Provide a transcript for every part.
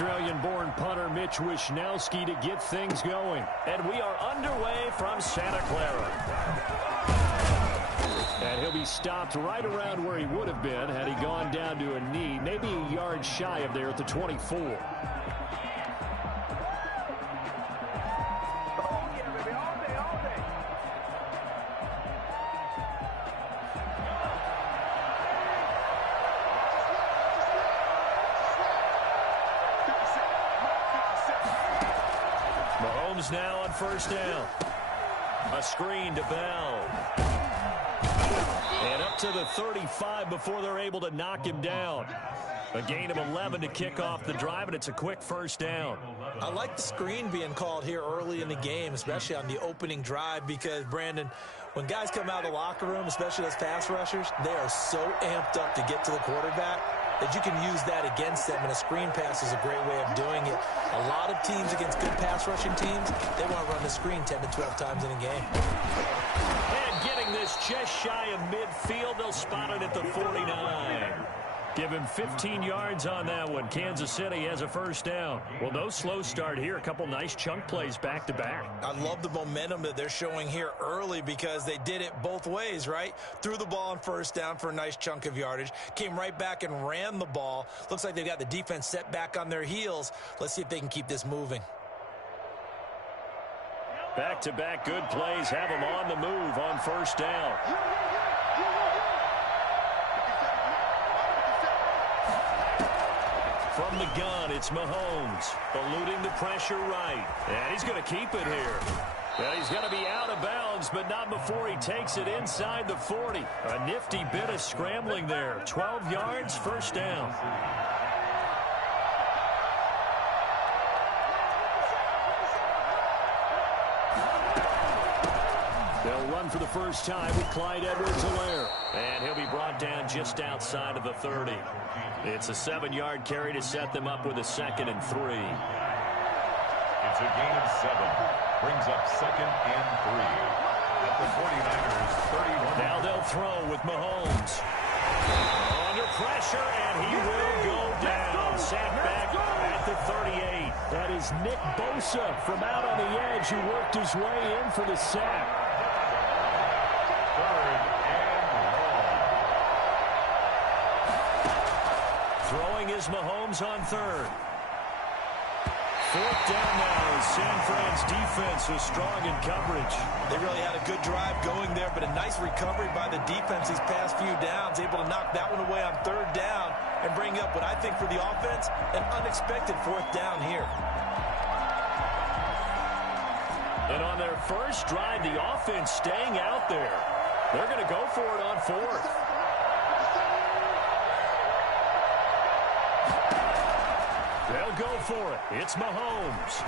Australian-born punter Mitch Wishnowsky to get things going. And we are underway from Santa Clara. And he'll be stopped right around where he would have been had he gone down to a knee, maybe a yard shy of there at the 24. Mahomes now on first down. A screen to Bell. And up to the 35 before they're able to knock him down. A gain of 11 to kick off the drive, and it's a quick first down. I like the screen being called here early in the game, especially on the opening drive, because, Brandon, when guys come out of the locker room, especially those pass rushers, they are so amped up to get to the quarterback that you can use that against them, and a screen pass is a great way of doing it. A lot of teams against good pass rushing teams, they want to run the screen 10 to 12 times in a game. And getting this just shy of midfield, they'll spot it at the 49. Give him 15 yards on that one. Kansas City has a first down. Well, no slow start here. A couple nice chunk plays back-to-back. I love the momentum that they're showing here early because they did it both ways, right? Threw the ball on first down for a nice chunk of yardage. Came right back and ran the ball. Looks like they've got the defense set back on their heels. Let's see if they can keep this moving. Back-to-back good plays have them on the move on first down. From the gun, it's Mahomes, eluding the pressure right. And he's going to keep it here. Well, he's going to be out of bounds, but not before he takes it inside the 40. A nifty bit of scrambling there. 12 yards, first down. They'll run for the first time with Clyde Edwards-Helaire. And he'll be brought down just outside of the 30. It's a 7-yard carry to set them up with a 2nd and 3. It's a gain of 7. Brings up 2nd and 3. At the 49ers, 31. Now they'll throw with Mahomes. Under pressure, and he will go down. Sacked back at the 38. That is Nick Bosa from out on the edge who worked his way in for the sack. 3rd and long. Throwing is Mahomes on 3rd. 4th down now as San Fran's defense was strong in coverage. They really had a good drive going there, but a nice recovery by the defense these past few downs, able to knock that one away on 3rd down and bring up what I think for the offense, an unexpected 4th down here. And on their first drive, the offense staying out there. They're going to go for it on 4th. They'll go for it. It's Mahomes.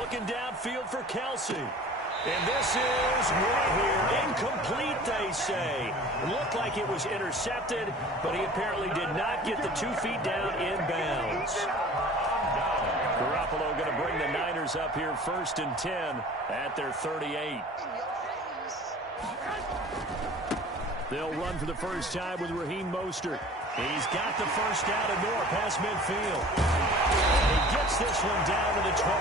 Looking downfield for Kelsey. And this is right here. Incomplete, they say. Looked like it was intercepted, but he apparently did not get the 2 feet down inbounds. Garoppolo going to bring the Niners up here 1st and 10 at their 38. They'll run for the first time with Raheem Mostert. He's got the first down and more past midfield. He gets this one down to the 24.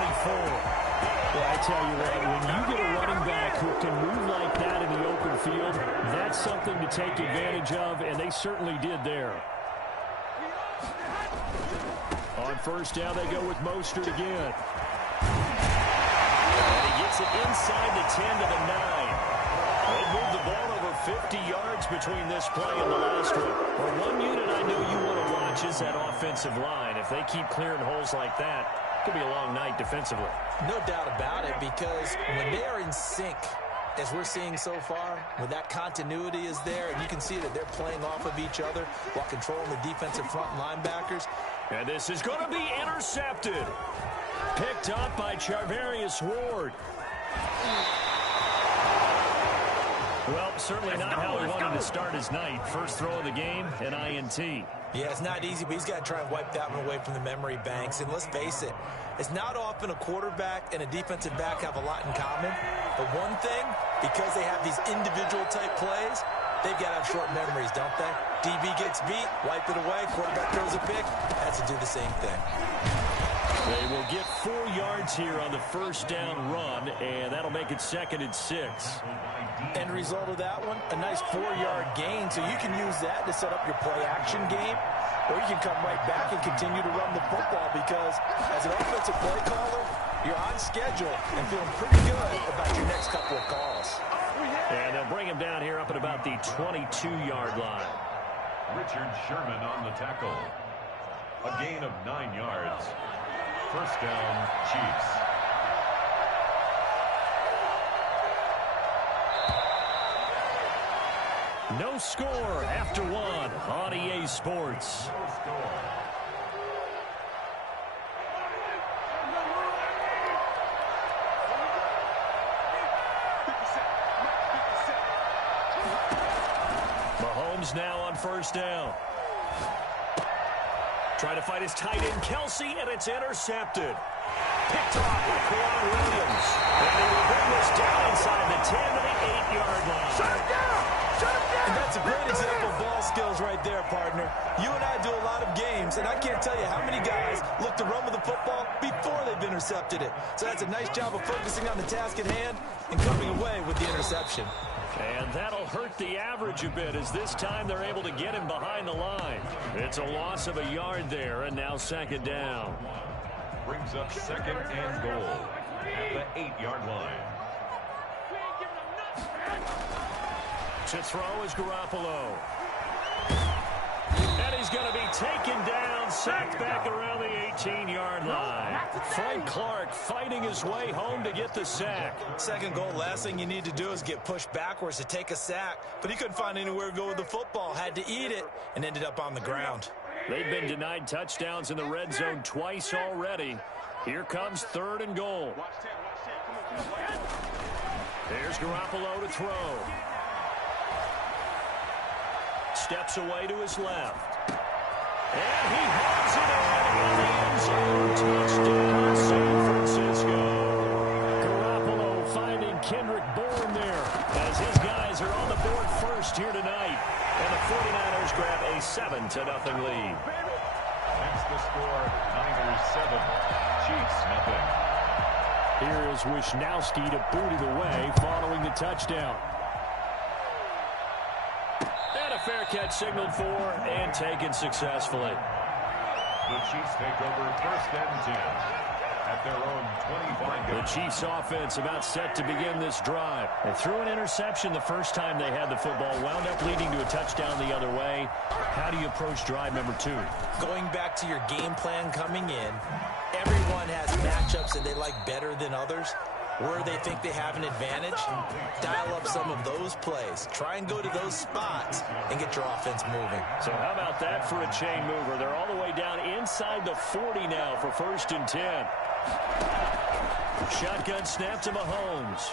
Well, I tell you what, when you get a running back who can move like that in the open field, that's something to take advantage of, and they certainly did there. On first down, they go with Mostert again. And he gets it inside the 10 to the 9. They moved the ball over 50 yards between this play and the last one. Well, one unit I know you want to watch is that offensive line. If they keep clearing holes like that, it could be a long night defensively. No doubt about it, because when they are in sync, as we're seeing so far, when that continuity is there, and you can see that they're playing off of each other while controlling the defensive front linebackers. And this is going to be intercepted. Picked up by Charvarius Ward. Well, certainly not how he wanted to start his night. First throw of the game, an INT. Yeah, it's not easy, but he's got to try and wipe that one away from the memory banks. And let's face it, it's not often a quarterback and a defensive back have a lot in common. But one thing, because they have these individual type plays, they've got to have short memories, don't they? DB gets beat, wipe it away, quarterback throws a pick, has to do the same thing. They will get 4 yards here on the first down run, and that'll make it 2nd and 6. End result of that one, a nice 4-yard gain, so you can use that to set up your play-action game, or you can come right back and continue to run the football because as an offensive play caller, you're on schedule and feeling pretty good about your next couple of calls. And they'll bring him down here up at about the 22-yard line. Richard Sherman on the tackle. A gain of 9 yards. First down, Chiefs. No score after 1 on EA Sports. No score. Mahomes now on first down. Trying to fight his tight end, Kelsey, and it's intercepted. Picked off by Kwan Williams. And he will bring this down inside the 10 to the 8-yard line. Shut him down! Shut him down! And that's a great example of ball skills right there, partner. You and I do a lot of games, and I can't tell you how many guys look to run with the football before they've intercepted it. So that's a nice job of focusing on the task at hand and coming away with the interception. And that'll hurt the average a bit as this time they're able to get him behind the line. It's a loss of a yard there, and now 2nd down. Brings up 2nd and goal at the 8-yard line. To throw is Garoppolo. And he's going to be taken down, sacked back around the 18-yard line. Frank Clark fighting his way home to get the sack. 2nd goal, last thing you need to do is get pushed backwards to take a sack. But he couldn't find anywhere to go with the football, had to eat it, and ended up on the ground. They've been denied touchdowns in the red zone twice already. Here comes 3rd and goal. There's Garoppolo to throw. Steps away to his left. And he hauls it in the end zone. Touchdown, San Francisco. Garoppolo finding Kendrick Bourne there as his guys are on the board first here tonight. And the 49ers grab a 7-0 lead. That's the score, Niners 7, Chiefs nothing. Here is Wisnowski to boot it away following the touchdown. And a fair catch signaled for and taken successfully. The Chiefs take over 1st and 10 at their own 25. The Chiefs offense about set to begin this drive. They threw an interception the first time they had the football, wound up leading to a touchdown the other way. How do you approach drive number 2? Going back to your game plan coming in, everyone has matchups that they like better than others. Where they think they have an advantage, dial up some of those plays. Try and go to those spots and get your offense moving. So how about that for a chain mover? They're all the way down inside the 40 now for 1st and 10. Shotgun snap to Mahomes.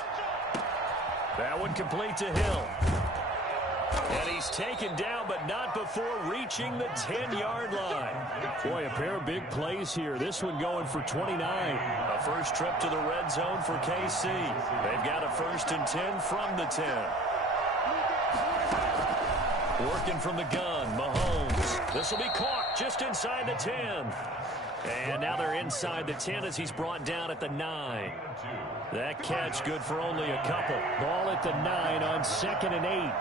That one complete to Hill. And he's taken down, but not before reaching the 10-yard line. Boy, a pair of big plays here. This one going for 29. A first trip to the red zone for KC. They've got a 1st and 10 from the 10. Working from the gun, Mahomes. This will be caught just inside the 10. And now they're inside the 10 as he's brought down at the 9. That catch good for only a couple. Ball at the 9 on 2nd and 8.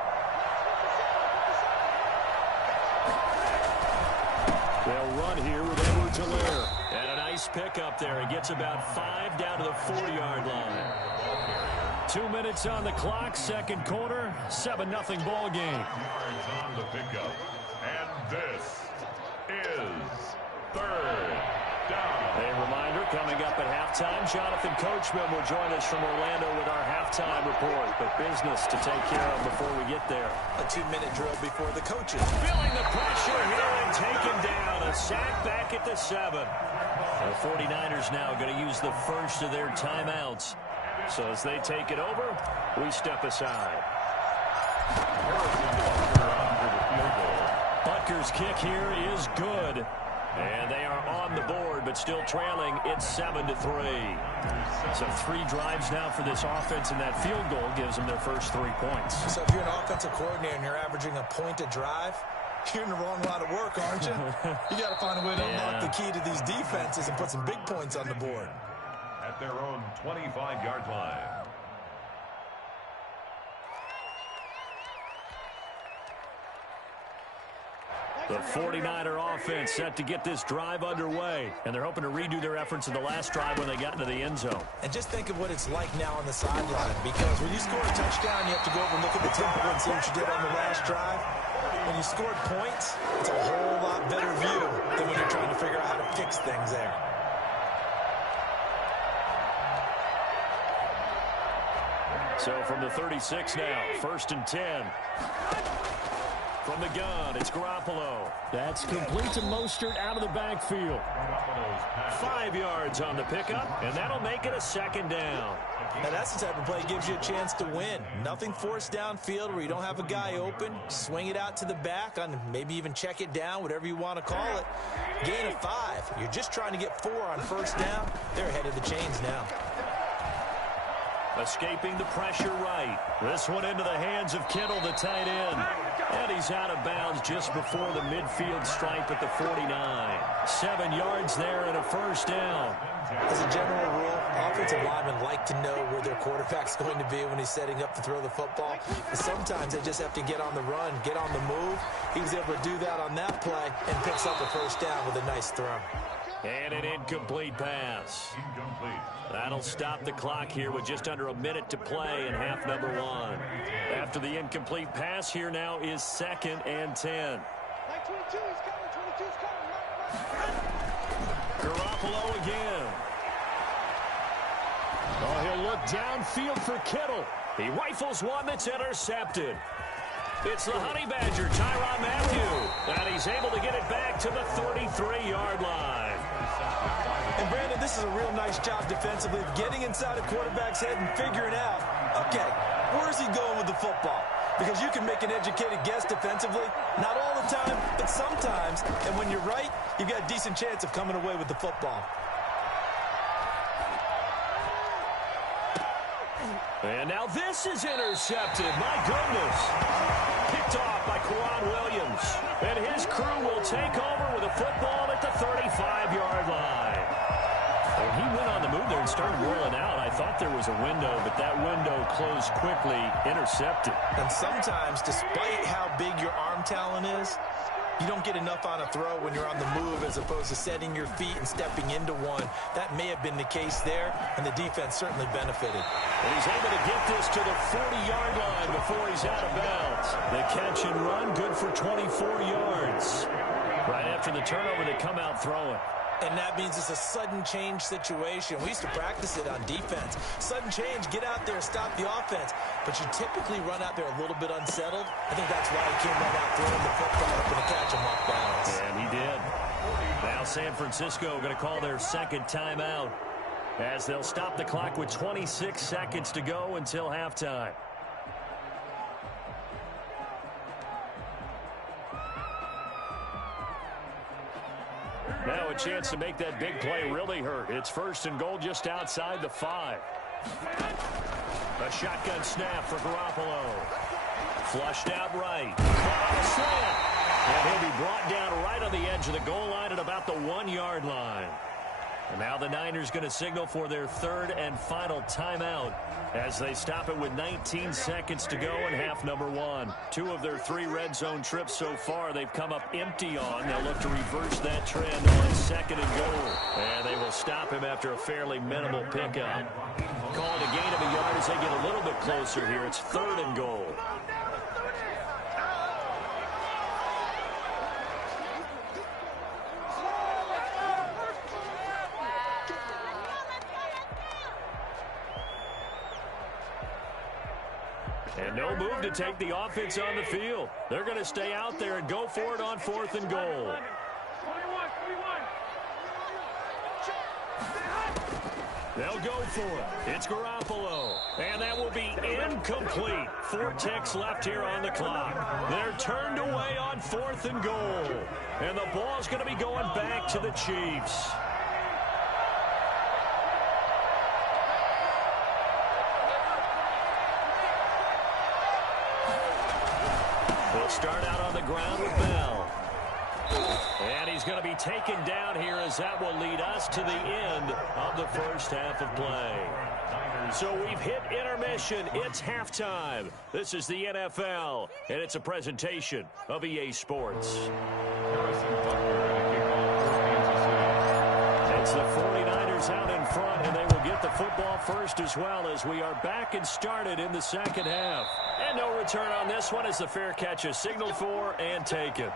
They'll run here with Edwards-Helaire. And a nice pickup there. He gets about 5 down to the 4-yard line. 2 minutes on the clock, 2nd quarter, 7-0 ball game. Yards on the pickup. And this is 3rd down. A reminder, coming up at halftime, Jonathan Coachman will join us from Orlando with our halftime report. But business to take care of before we get there. A 2-minute drill before the coaches. Feeling the pressure here and taken down. A sack back at the 7. The 49ers now going to use the first of their timeouts. So as they take it over, we step aside. Butker's kick here is good. And they are on the board, but still trailing. It's 7-3. So 3 drives now for this offense, and that field goal gives them their first 3 points. So if you're an offensive coordinator and you're averaging a point a drive, You're in the wrong line of work, aren't you? You got to find a way to unlock the key to these defenses and put some big points on the board. At their own 25-yard line. The 49er offense set to get this drive underway, and they're hoping to redo their efforts in the last drive when they got into the end zone. And just think of what it's like now on the sideline, because when you score a touchdown, you have to go over and look at the tempo and see what you did on the last drive. When you scored points, it's a whole lot better view than when you're trying to figure out how to fix things there. So from the 36 now, 1st and 10. From the gun, it's Garoppolo. That's complete to Mostert out of the backfield. 5 yards on the pickup, and that'll make it a 2nd down. Now that's the type of play that gives you a chance to win. Nothing forced downfield where you don't have a guy open. Swing it out to the back, on maybe even check it down, whatever you want to call it. Gain of 5. You're just trying to get 4 on 1st down. They're ahead of the chains now. Escaping the pressure right. This one into the hands of Kittle, the tight end. And he's out of bounds just before the midfield stripe at the 49. 7 yards there and a 1st down. As a general rule, offensive linemen like to know where their quarterback's going to be when he's setting up to throw the football. But sometimes they just have to get on the run, get on the move. He was able to do that on that play and picks up a 1st down with a nice throw. And an incomplete pass. Incomplete. That'll stop the clock here with just under a minute to play in half number 1. After the incomplete pass, here now is 2nd and 10. Garoppolo again. Oh, he'll look downfield for Kittle. He rifles one that's intercepted. It's the Honey Badger, Tyrann Mathieu, and he's able to get it back to the 33-yard line. And Brandon, this is a real nice job defensively of getting inside a quarterback's head and figuring out, okay, where's he going with the football? Because you can make an educated guess defensively, not all the time, but sometimes. And when you're right, you've got a decent chance of coming away with the football. And now this is intercepted. My goodness. Picked off by Quran Williams. And his crew will take over with a football at the 35-yard line. And he went on the move there and started rolling out. I thought there was a window, but that window closed quickly, intercepted. And sometimes, despite how big your arm talent is, you don't get enough on a throw when you're on the move as opposed to setting your feet and stepping into one. That may have been the case there, and the defense certainly benefited. And he's able to get this to the 40-yard line before he's out of bounds. The catch and run, good for 24 yards. Right after the turnover, they come out throwing. And that means it's a sudden change situation. We used to practice it on defense. Sudden change, get out there, stop the offense. But you typically run out there a little bit unsettled. I think that's why he came right out throwing the football up and to catch him off balance. And he did. Now San Francisco going to call their 2nd timeout as they'll stop the clock with 26 seconds to go until halftime. Now a chance to make that big play really hurt. It's 1st and goal just outside the 5. A shotgun snap for Garoppolo. Flushed out right. Caught on a slant. And he'll be brought down right on the edge of the goal line at about the 1-yard line. And now the Niners going to signal for their 3rd and final timeout as they stop it with 19 seconds to go in half number 1. 2 of their 3 red zone trips so far they've come up empty on. They'll look to reverse that trend on 2nd and goal. And they will stop him after a fairly minimal pickup. Call it a gain of a yard as they get a little bit closer here. It's 3rd and goal. And no move to take the offense on the field. They're going to stay out there and go for it on 4th and goal. They'll go for it. It's Garoppolo. And that will be incomplete. 4 ticks left here on the clock. They're turned away on 4th and goal. And the ball's going to be going back to the Chiefs. They'll start out on the ground with Bell. And he's going to be taken down here as that will lead us to the end of the first half of play. So we've hit intermission. It's halftime. This is the NFL, and it's a presentation of EA Sports. It's the 49ers out in front, and they will get the football first as well as we are back and started in the second half. And no return on this one as the fair catch is signaled for and taken.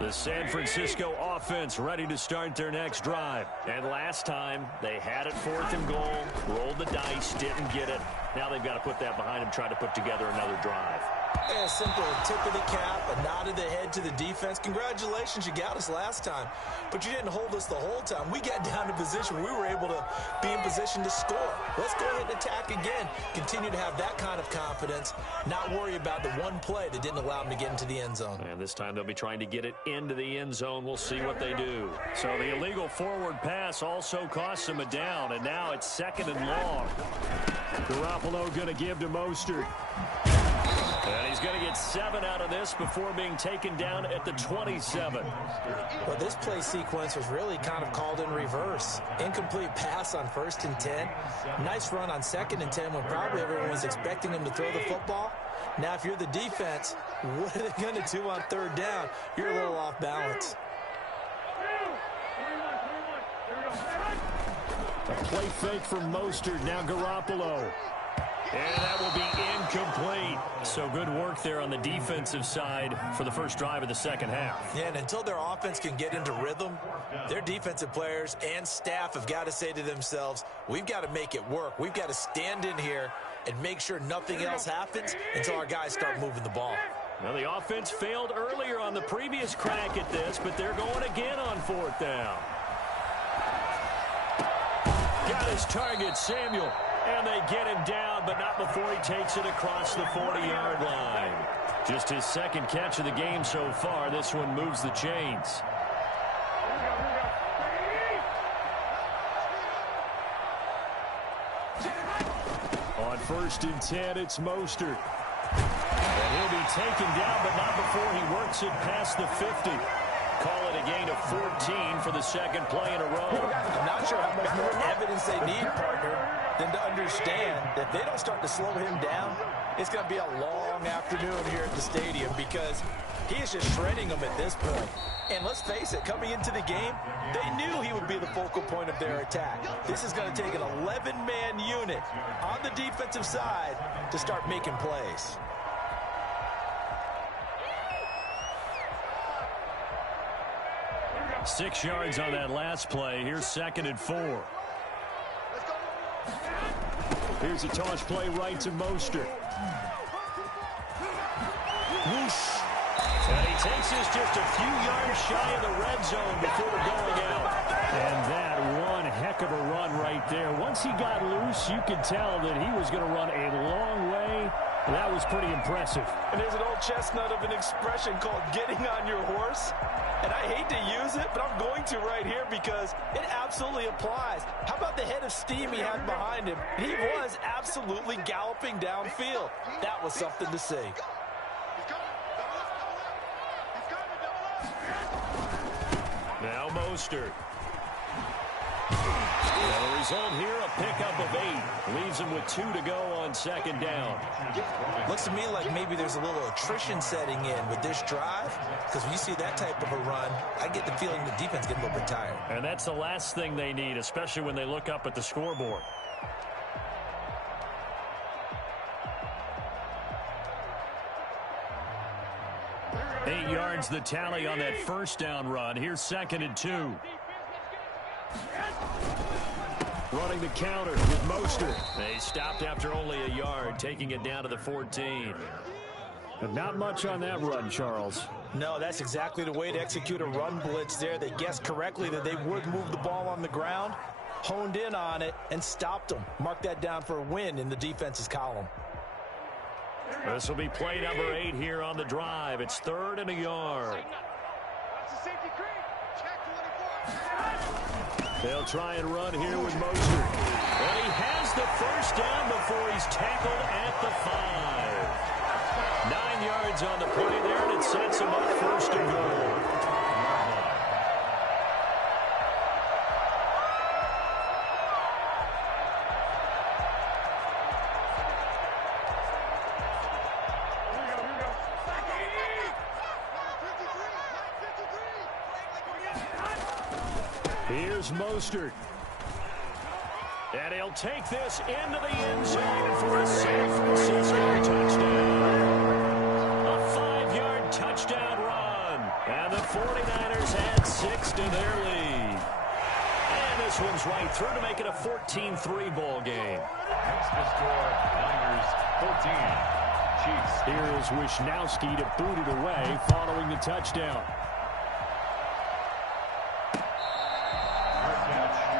The San Francisco offense ready to start their next drive. And last time, they had it 4th and goal, rolled the dice, didn't get it. Now they've got to put that behind them, try to put together another drive. Yeah, simple tip of the cap, a nod of the head to the defense. Congratulations, you got us last time, but you didn't hold us the whole time. We got down to position where we were able to be in position to score. Let's go ahead and attack again. Continue to have that kind of confidence, not worry about the one play that didn't allow them to get into the end zone. And this time they'll be trying to get it into the end zone. We'll see what they do. So the illegal forward pass also costs them a down, and now it's 2nd and long. Garoppolo going to give to Mostert. And he's going to get 7 out of this before being taken down at the 27. Well, this play sequence was really kind of called in reverse. Incomplete pass on 1st and 10. Nice run on 2nd and 10 when probably everyone was expecting him to throw the football. Now, if you're the defense, what are they going to do on 3rd down? You're a little off balance. A play fake from Mostert. Now Garoppolo. And that will be incomplete. So good work there on the defensive side for the first drive of the second half. Yeah, and until their offense can get into rhythm, their defensive players and staff have got to say to themselves, we've got to make it work. We've got to stand in here and make sure nothing else happens until our guys start moving the ball. Now, the offense failed earlier on the previous crack at this, but they're going again on 4th down. Got his target, Samuel. And they get him down, but not before he takes it across the 40-yard line. Just his 2nd catch of the game so far. This one moves the chains. On 1st and 10, it's Mostert. And he'll be taken down, but not before he works it past the 50. Call it a gain of 14 for the 2nd play in a row. I'm not sure how much more evidence they need, partner, than to understand that if they don't start to slow him down, it's going to be a long afternoon here at the stadium because he is just shredding them at this point. And let's face it, coming into the game, they knew he would be the focal point of their attack. This is going to take an 11-man unit on the defensive side to start making plays. Six yards on that last play. Here's 2nd and 4. Here's a toss play right to Mostert. Whoosh. And he takes this just a few yards shy of the red zone before going out. And that one heck of a run right there. Once he got loose, you could tell that he was going to run a long way. That was pretty impressive. And there's an old chestnut of an expression called getting on your horse. And I hate to use it, but I'm going to right here because it absolutely applies. How about the head of steam he had behind him? He was absolutely galloping downfield. That was something to see. Now Mostert. And the result here, a pickup of 8. Leaves him with 2 to go on 2nd down. Looks to me like maybe there's a little attrition setting in with this drive, because when you see that type of a run, I get the feeling the defense getting a little bit tired. And that's the last thing they need, especially when they look up at the scoreboard. Eight yards the tally on that 1st down run. Here's 2nd and 2. Running the counter with Mostert. They stopped after only a yard, taking it down to the 14. But not much on that run, Charles. No, that's exactly the way to execute a run blitz there. They guessed correctly that they would move the ball on the ground, honed in on it, and stopped them. Mark that down for a win in the defense's column. This will be play number 8 here on the drive. It's 3rd and a yard. That's a safety creek. They'll try and run here with Mostert. And he has the first down before he's tackled at the 5. 9 yards on the play there, and it sets him up first and goal. Here's Mostert. And he'll take this into the end zone for a San Francisco touchdown. A 5-yard touchdown run. And the 49ers add 6 to their lead. And this one's right through to make it a 14-3 ball game. Next to score, Niners 14. Chiefs. Here is Wisnowski to boot it away following the touchdown.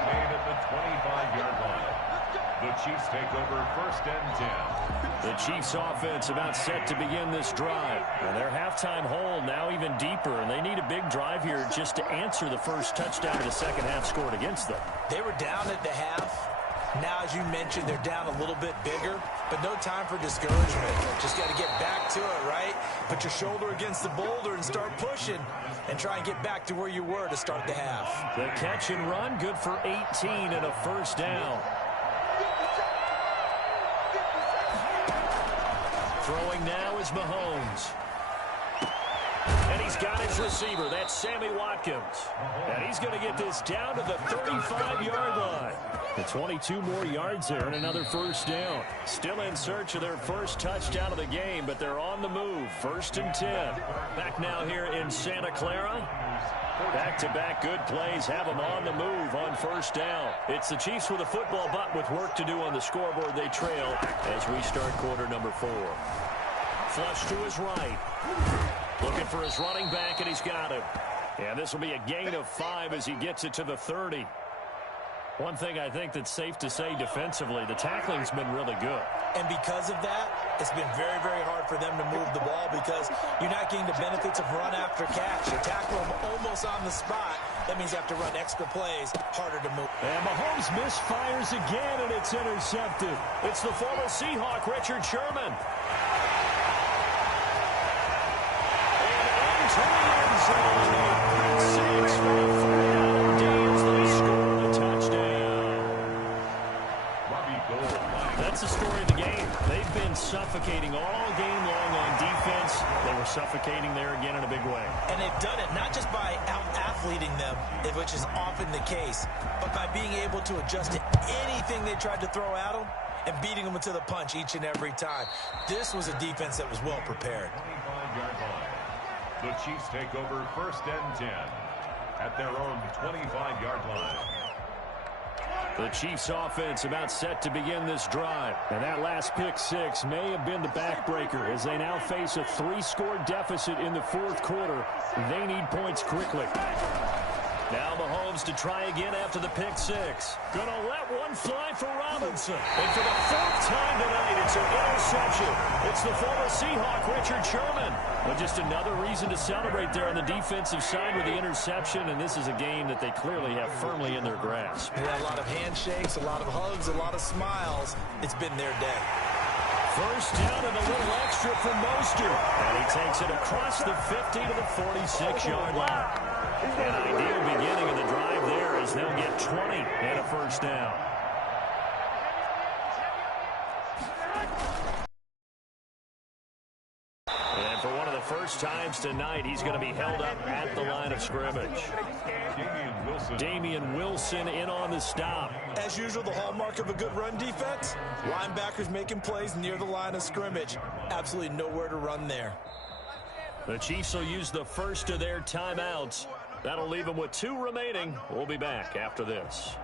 Made at the 25-yard line. The Chiefs take over first and 10. The Chiefs offense about set to begin this drive. And their halftime hole now even deeper, and they need a big drive here just to answer the first touchdown of the second half scored against them. They were down at the half. Now, as you mentioned, they're down a little bit bigger, but no time for discouragement. Just got to get back to it, right? Put your shoulder against the boulder and start pushing and try and get back to where you were to start the half. The catch and run, good for 18 and a first down. Throwing now is Mahomes. And he's got his receiver. That's Sammy Watkins. And he's going to get this down to the 35-yard line. The 22 more yards there and another first down. Still in search of their first touchdown of the game, but they're on the move. First and 10. Back now here in Santa Clara. Back-to-back good plays have them on the move on first down. It's the Chiefs with a football, but with work to do on the scoreboard, they trail as we start quarter number 4. Flush to his right. Looking for his running back, and he's got him. And this will be a gain of 5 as he gets it to the 30. One thing I think that's safe to say defensively, the tackling's been really good. And because of that, it's been very, very hard for them to move the ball because you're not getting the benefits of run after catch. You tackle them almost on the spot. That means you have to run extra plays, harder to move. And Mahomes misfires again, and it's intercepted. It's the former Seahawk, Richard Sherman. And into the end zone. 6 for the 4-down Deans. They score a touchdown. That's the story of the game. They've been suffocating all game long on defense. They were suffocating there again in a big way. And they've done it not just by out-athleting them, which is often the case, but by being able to adjust to anything they tried to throw at them and beating them to the punch each and every time. This was a defense that was well prepared. 25-yard line. The Chiefs take over first and 10 at their own 25-yard line. The Chiefs offense about set to begin this drive. And that last pick 6 may have been the backbreaker as they now face a 3-score deficit in the fourth quarter. They need points quickly. Now Mahomes to try again after the pick 6. Gonna let one fly for Robinson. And for the 4th time tonight, it's an interception. It's the former Seahawk, Richard Sherman. But just another reason to celebrate there on the defensive side with the interception. And this is a game that they clearly have firmly in their grasp. Yeah, a lot of handshakes, a lot of hugs, a lot of smiles. It's been their day. First down and a little extra for Mostert. And he takes it across the 50 to the 46-yard line. An ideal beginning of the drive there as they'll get 20 and a first down. And for one of the first times tonight, he's going to be held up at the line of scrimmage. Damian Wilson in on the stop. As usual, the hallmark of a good run defense, linebackers making plays near the line of scrimmage. Absolutely nowhere to run there. The Chiefs will use the first of their timeouts. That'll leave them with 2 remaining. We'll be back after this.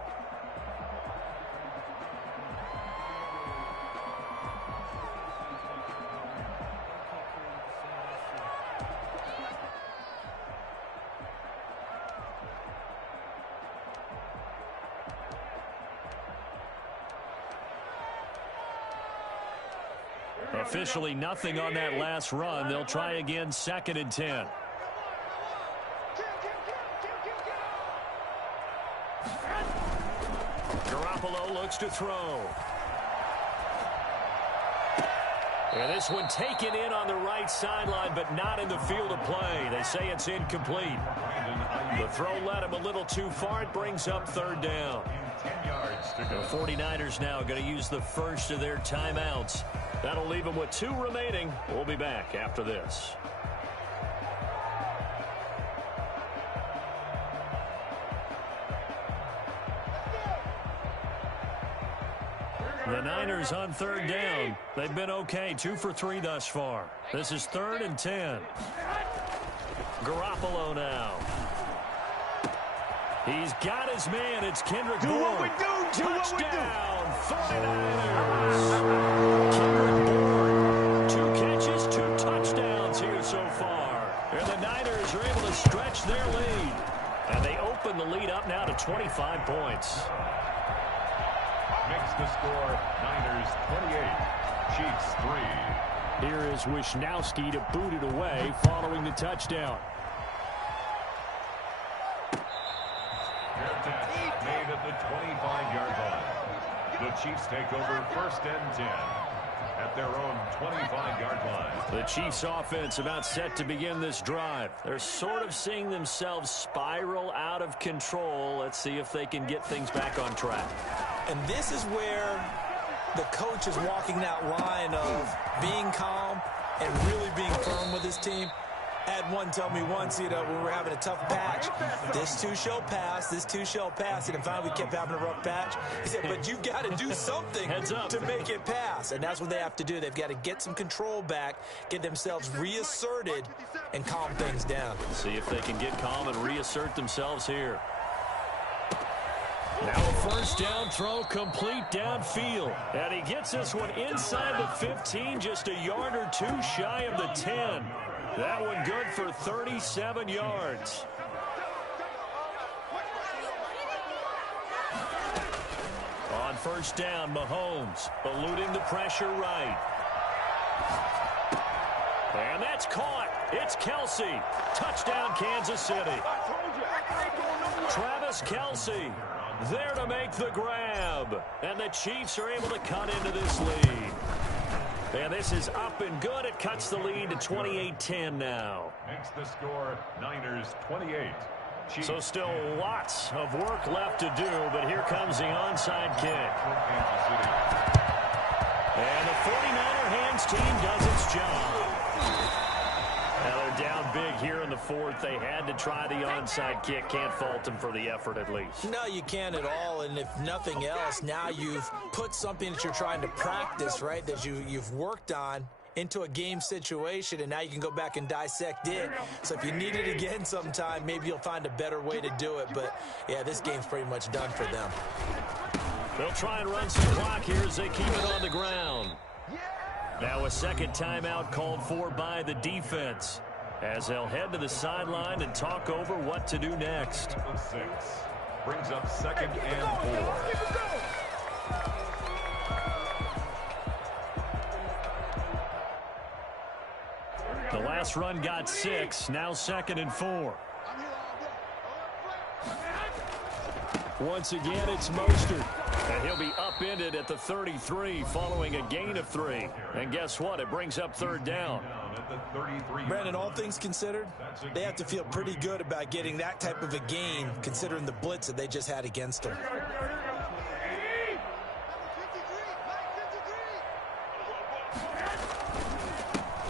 Officially nothing on that last run. They'll try again, 2nd and 10. Garoppolo looks to throw. And this one taken in on the right sideline, but not in the field of play. They say it's incomplete. The throw led him a little too far. It brings up third down. The 49ers now going to use the first of their timeouts. That'll leave them with 2 remaining. We'll be back after this. The Niners on third down. They've been okay, 2 for 3 thus far. This is 3rd and 10. Garoppolo now. He's got his man. It's Kendrick Bourne. Do what we do. Touchdown, 49ers. Kendrick Bourne. 2 catches, 2 touchdowns here so far. And the Niners are able to stretch their lead. And they open the lead up now to 25 points. Makes the score Niners 28, Chiefs 3. Here is Wisnowski to boot it away following the touchdown. Made at the 25-yard line. The Chiefs take over 1st and 10 at their own 25-yard line. The Chiefs offense about set to begin this drive. They're sort of seeing themselves spiral out of control. Let's see if they can get things back on track. And this is where the coach is walking that line of being calm and really being firm with his team. I had one tell me once, when we were having a tough patch, this too shall pass, this too shall pass. And finally we kept having a rough patch. He said, but you've got to do something to make it pass. And that's what they have to do. They've got to get some control back, get themselves reasserted, and calm things down. See if they can get calm and reassert themselves here. Now a first down throw complete downfield. And he gets this one inside the 15, just a yard or 2 shy of the 10. That one good for 37 yards. On first down, Mahomes eluding the pressure right. And that's caught. It's Kelsey. Touchdown, Kansas City. Travis Kelsey there to make the grab. And the Chiefs are able to cut into this lead. And this is up and good. It cuts the lead to 28-10 now. Makes the score Niners 28. Chiefs. So still lots of work left to do, but here comes the onside kick. And the 49er hands team does its job. Now they're down big here in the 4th. They had to try the onside kick. Can't fault them for the effort at least. No, you can't at all. And if nothing else, now you've put something that you're trying to practice, right, that you've worked on into a game situation, and now you can go back and dissect it. So if you need it again sometime, maybe you'll find a better way to do it. But, yeah, this game's pretty much done for them. They'll try and run some clock here as they keep it on the ground. Now a second timeout called for by the defense as they'll head to the sideline and talk over what to do next. 6 brings up 2nd and 4. The last run got 6, now 2nd and 4. Once again, it's Mostert. And he'll be upended at the 33 following a gain of 3. And guess what? It brings up 3rd down. Brandon, all things considered, they have to feel pretty good about getting that type of a gain considering the blitz that they just had against them.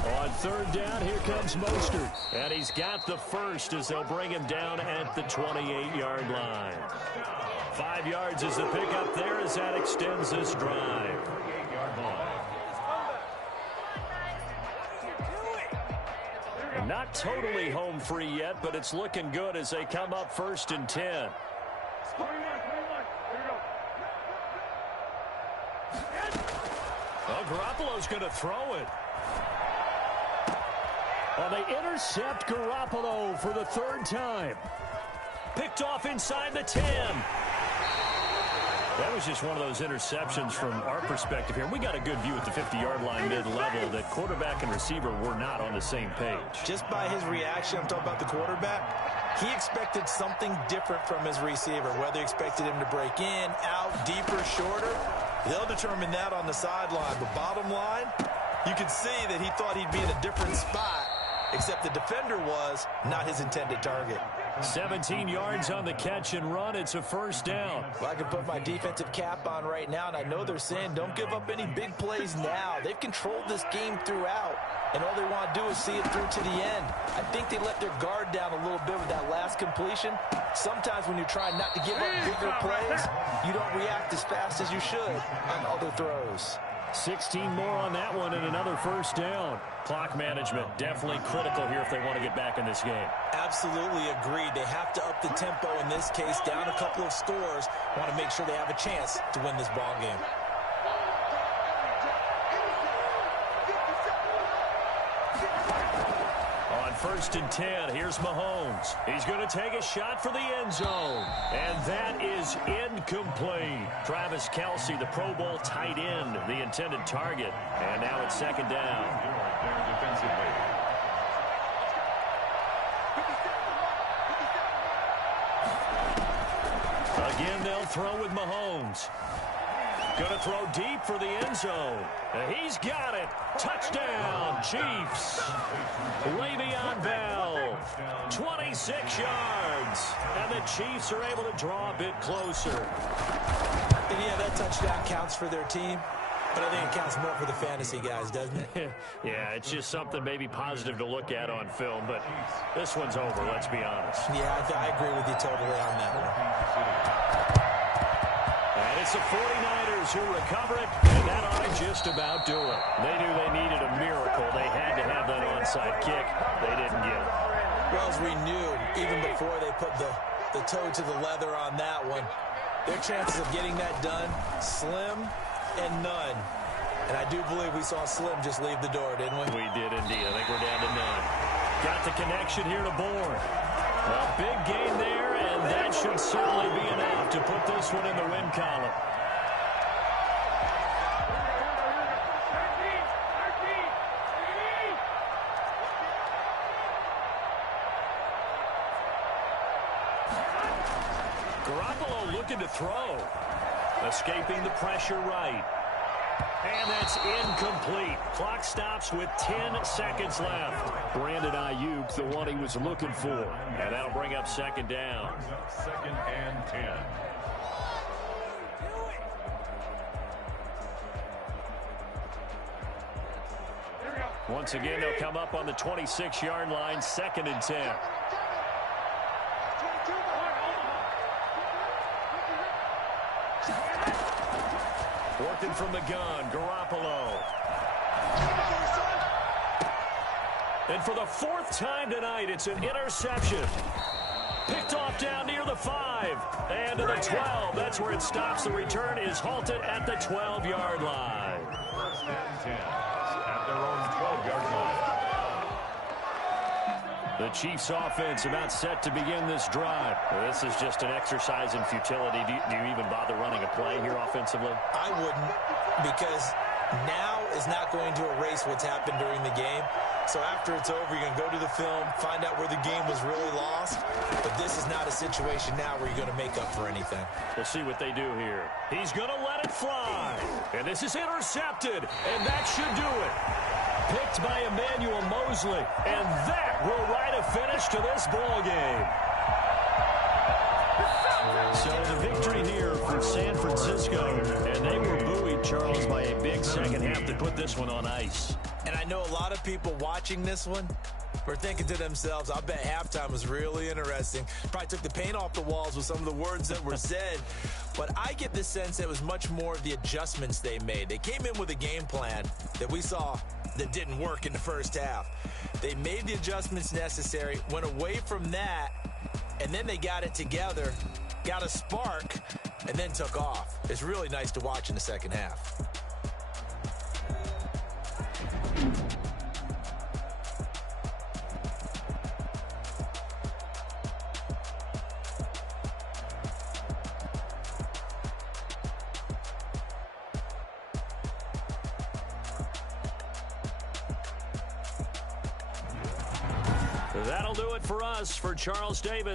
On 3rd down, here comes Mostert. And he's got the first as they'll bring him down at the 28-yard line. 5 yards is the pickup there as that extends this drive. Not totally home free yet, but it's looking good as they come up 1st and 10. Well, Garoppolo's going to throw it. Well, they intercept Garoppolo for the 3rd time. Picked off inside the 10. That was just one of those interceptions from our perspective here. We got a good view at the 50-yard line mid-level that quarterback and receiver were not on the same page. Just by his reaction, I'm talking about the quarterback, He expected something different from his receiver, whether he expected him to break in, out, deeper, shorter. They'll determine that on the sideline. But bottom line, you can see that he thought he'd be in a different spot, except the defender was not his intended target. 17 yards on the catch and run. It's a first down. Well, I can put my defensive cap on right now, and I know they're saying don't give up any big plays now. They've controlled this game throughout, and all they want to do is see it through to the end. I think they let their guard down a little bit with that last completion. Sometimes when you're trying not to give up bigger plays, you don't react as fast as you should on other throws. 16 more on that one and another first down. Clock management definitely critical here if they want to get back in this game. Absolutely agreed. They have to up the tempo in this case, down a couple of scores. Want to make sure they have a chance to win this ball game. On 1st and 10, here's Mahomes. He's going to take a shot for the end zone. And that is incomplete. Travis Kelce, the Pro Bowl tight end, the intended target. And now it's 2nd down. There defensively. Again, they'll throw with Mahomes. Going to throw deep for the end zone. He's got it. Touchdown, Chiefs. Le'Veon Bell, 26 yards. And the Chiefs are able to draw a bit closer. And yeah, that touchdown counts for their team. But I think it counts more for the fantasy guys, doesn't it? Yeah, it's just something maybe positive to look at on film. But this one's over, let's be honest. Yeah, I agree with you totally on that one. And it's the 49ers who recover it, and that ought to just about do it. They knew they needed a miracle. They had to have that onside kick. They didn't get it. Well, as we knew, even before they put the toe to the leather on that one, their chances of getting that done, slim and none. And I do believe we saw Slim just leave the door, didn't we? We did indeed. I think we're down to none. Got the connection here to Bourne. A big gain there, and that should certainly be enough to put this one in the win column. Garoppolo looking to throw. Escaping the pressure right. And that's incomplete. Clock stops with 10 seconds left. Brandon Ayuk, the one he was looking for. And that'll bring up 2nd down. 2nd and 10. Once again, they'll come up on the 26-yard line, 2nd and 10. Working from the gun, Garoppolo. And for the 4th time tonight, it's an interception. Picked off down near the 5. And to the 12. That's where it stops. The return is halted at the 12-yard line. 1st and 10 at their own 12-yard line. The Chiefs offense about set to begin this drive. Well, this is just an exercise in futility. Do you even bother running a play here offensively? I wouldn't, because now is not going to erase what's happened during the game. So after it's over, you're going to go to the film, find out where the game was really lost. But this is not a situation now where you're going to make up for anything. We'll see what they do here. He's going to let it fly. And this is intercepted. And that should do it. Picked by Emmanuel Mosley. And that will write a finish to this ball game. So the victory here for San Francisco. And they were buoyed, Charles, by a big second half to put this one on ice. And I know a lot of people watching this one were thinking to themselves, I bet halftime was really interesting. Probably took the paint off the walls with some of the words that were said. But I get the sense that it was much more of the adjustments they made. They came in with a game plan that we saw that didn't work in the first half. They made the adjustments necessary, went away from that, and then they got it together, got a spark, and then took off. It's really nice to watch in the second half. That'll do it for us. For Charles Davis.